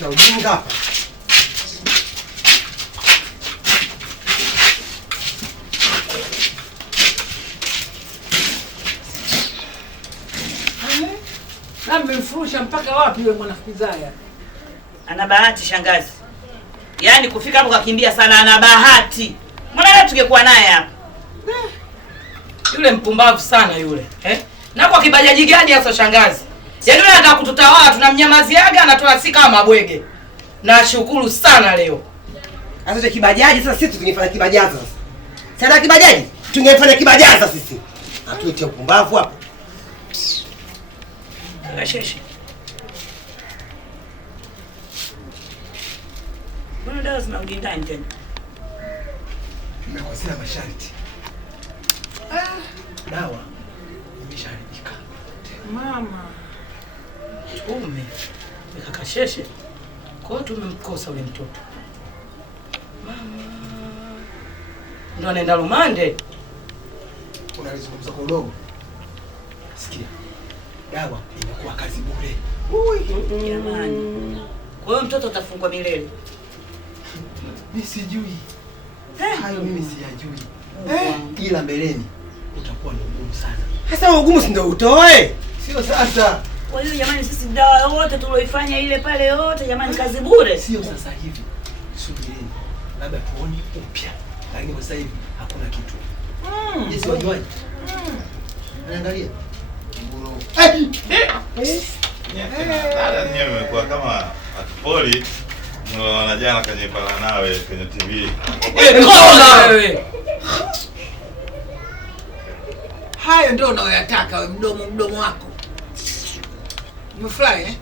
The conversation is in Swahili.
Cha ujinga hapa. Na mmemfurusha mpaka wapi yule mwanafiki Zaya? Ana bahati shangazi. Yaani kufika hapo kakimbia sana, ana bahati. Mbona leo tungekuwa naye hapa? Yule mpumbavu sana yule. Na kwa kibajaji gani hasa shangazi? Yaani yule anataka kututawala, tunamnyamaziaga anatoa si kama mabwege. Nashukuru sana leo. Sasa kibajaji sasa sisi tungefanya kibajaza sasa. Sasa kibajaji tungefanya kibajaza sisi. Atuite upumbavu hapo. Kasheshe. Mbona dawa zinarudi ndani tena? Tumekosea masharti. Dawa imesharibika. Mama. Tume. Kasheshe. Kwa hiyo tumemkosa ule mtoto. Mama. Ndo anaenda rumande. Unalizungumza kwa udogo. Sikia. Dawa imekuwa kazi bure. Jamani. Kwa hiyo mtoto atafungwa milele. Mimi sijui. Hayo mimi siyajui. Ila mbeleni utakuwa ni ugumu sana. Sasa ugumu si ndio utoe? Sio sasa. Kwa hiyo jamani, sisi dawa yote tulioifanya ile pale yote jamani, kazi bure. Sio sasa hivi. Subiri. Labda tuone upya. Lakini kwa sasa hivi hakuna kitu. Jinsi wajuaje? Angalia. Mburo. Dada nyewe mmekuwa kama atupoli. Mnaona jana kwenye pala nawe kwenye TV. Kona wewe. Hayo ndio unayoyataka wewe, mdomo wako. Umefurahi